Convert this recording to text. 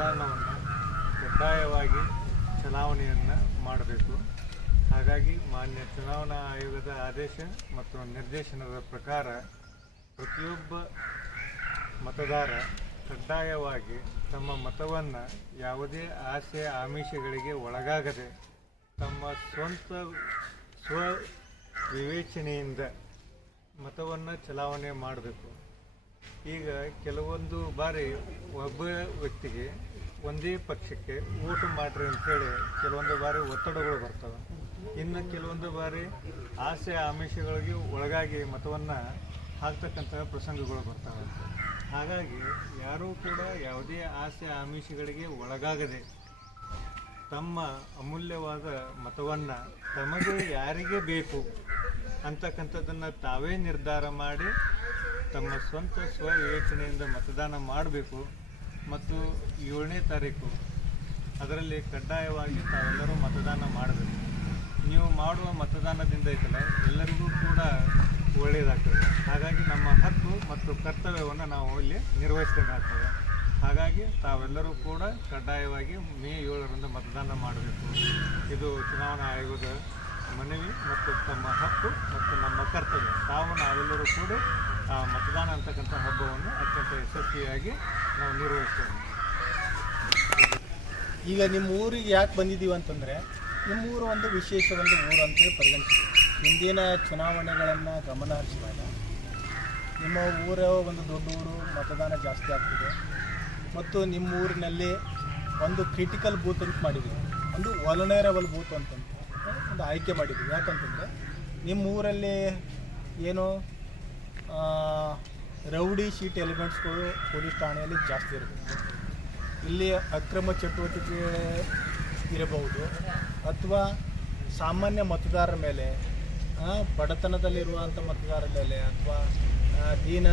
ಮತದಾನವನ್ನು ಕಡ್ಡಾಯವಾಗಿ ಚಲಾವಣೆಯನ್ನು ಮಾಡಬೇಕು. ಹಾಗಾಗಿ ಮಾನ್ಯ ಚುನಾವಣಾ ಆಯೋಗದ ಆದೇಶ ಮತ್ತು ನಿರ್ದೇಶನದ ಪ್ರಕಾರ ಪ್ರತಿಯೊಬ್ಬ ಮತದಾರ ಕಡ್ಡಾಯವಾಗಿ ತಮ್ಮ ಮತವನ್ನು ಯಾವುದೇ ಆಸೆ ಆಮಿಷಗಳಿಗೆ ಒಳಗಾಗದೆ ತಮ್ಮ ಸ್ವಂತ ಸ್ವ ವಿವೇಚನೆಯಿಂದ ಮತವನ್ನು ಚಲಾವಣೆ ಮಾಡಬೇಕು. ಈಗ ಕೆಲವೊಂದು ಬಾರಿ ಒಬ್ಬ ವ್ಯಕ್ತಿಗೆ ಒಂದೇ ಪಕ್ಷಕ್ಕೆ ಓಟು ಮಾಡ್ರಿ ಅಂತೇಳಿ ಕೆಲವೊಂದು ಬಾರಿ ಒತ್ತಡಗಳು ಬರ್ತವೆ. ಇನ್ನು ಕೆಲವೊಂದು ಬಾರಿ ಆಸೆ ಆಮಿಷಗಳಿಗೆ ಒಳಗಾಗಿ ಮತವನ್ನು ಹಾಕ್ತಕ್ಕಂತಹ ಪ್ರಸಂಗಗಳು ಬರ್ತವೆ. ಹಾಗಾಗಿ ಯಾರೂ ಕೂಡ ಯಾವುದೇ ಆಸೆ ಆಮಿಷಗಳಿಗೆ ಒಳಗಾಗದೆ ತಮ್ಮ ಅಮೂಲ್ಯವಾದ ಮತವನ್ನು ತಮಗೆ ಯಾರಿಗೆ ಬೇಕು ಅಂತಕ್ಕಂಥದ್ದನ್ನು ತಾವೇ ನಿರ್ಧಾರ ಮಾಡಿ ತಮ್ಮ ಸ್ವಂತ ಸ್ವ ವಿವೇಚನೆಯಿಂದ ಮತದಾನ ಮಾಡಬೇಕು ಮತ್ತು ಏಳನೇ ತಾರೀಕು ಅದರಲ್ಲಿ ಕಡ್ಡಾಯವಾಗಿ ತಾವೆಲ್ಲರೂ ಮತದಾನ ಮಾಡಬೇಕು. ನೀವು ಮಾಡುವ ಮತದಾನದಿಂದ ಐತಲ್ಲ, ಎಲ್ಲರಿಗೂ ಕೂಡ ಒಳ್ಳೆಯದಾಗ್ತದೆ. ಹಾಗಾಗಿ ನಮ್ಮ ಹಕ್ಕು ಮತ್ತು ಕರ್ತವ್ಯವನ್ನು ನಾವು ಇಲ್ಲಿ ನಿರ್ವಹಿಸಬೇಕಾಗ್ತದೆ. ಹಾಗಾಗಿ ತಾವೆಲ್ಲರೂ ಕೂಡ ಕಡ್ಡಾಯವಾಗಿ ಮೇ ಏಳರಂದು ಮತದಾನ ಮಾಡಬೇಕು. ಇದು ಚುನಾವಣಾ ಆಯೋಗದ ಮನವಿ ಮತ್ತು ತಮ್ಮ ಹಕ್ಕು ಮತ್ತು ನಮ್ಮ ಕರ್ತವ್ಯ. ತಾವು ನಾವೆಲ್ಲರೂ ಕೂಡ ಮತದಾನ ಅಂತಕ್ಕಂಥ ಹಬ್ಬವನ್ನು ಅತ್ಯಂತ ಯಶಸ್ವಿಯಾಗಿ ನಾವು ನಿರ್ವಹಿಸ್ತೇವೆ. ಈಗ ನಿಮ್ಮ ಊರಿಗೆ ಯಾಕೆ ಬಂದಿದ್ದೀವಿ ಅಂತಂದರೆ ನಿಮ್ಮ ಊರು ಒಂದು ವಿಶೇಷ ಒಂದು ಊರು ಅಂತೇಳಿ ಪರಿಗಣಿಸ್ತೀವಿ ಹಿಂದಿನ ಚುನಾವಣೆಗಳನ್ನು ಗಮನ ನಿಮ್ಮ ಊರ ಒಂದು ದೊಡ್ಡ ಊರು ಮತದಾನ ಜಾಸ್ತಿ ಆಗ್ತಿದೆ. ಮತ್ತು ನಿಮ್ಮ ಊರಿನಲ್ಲಿ ಒಂದು ಕ್ರಿಟಿಕಲ್ ಬೂತ್ ಅಂತ ಮಾಡಿದ್ವಿ ಒಂದು ವಲನೇರಬಲ್ ಬೂತ್ ಅಂತಂತ ಒಂದು ಆಯ್ಕೆ ಮಾಡಿದ್ವಿ ಯಾಕಂತಂದರೆ ನಿಮ್ಮ ಊರಲ್ಲಿ ಏನು ಆ, ರೌಡಿ ಶೀಟ್ ಎಲಿಮೆಂಟ್ಸ್ಗಳು ಪೊಲೀಸ್ ಠಾಣೆಯಲ್ಲಿ ಜಾಸ್ತಿ ಇರುತ್ತೆ. ಇಲ್ಲಿ ಅಕ್ರಮ ಚಟುವಟಿಕೆ ಇರಬಹುದು ಅಥವಾ ಸಾಮಾನ್ಯ ಮತದಾರರ ಮೇಲೆ ಬಡತನದಲ್ಲಿರುವಂಥ ಮತದಾರರ ಮೇಲೆ ಅಥವಾ ದೀನ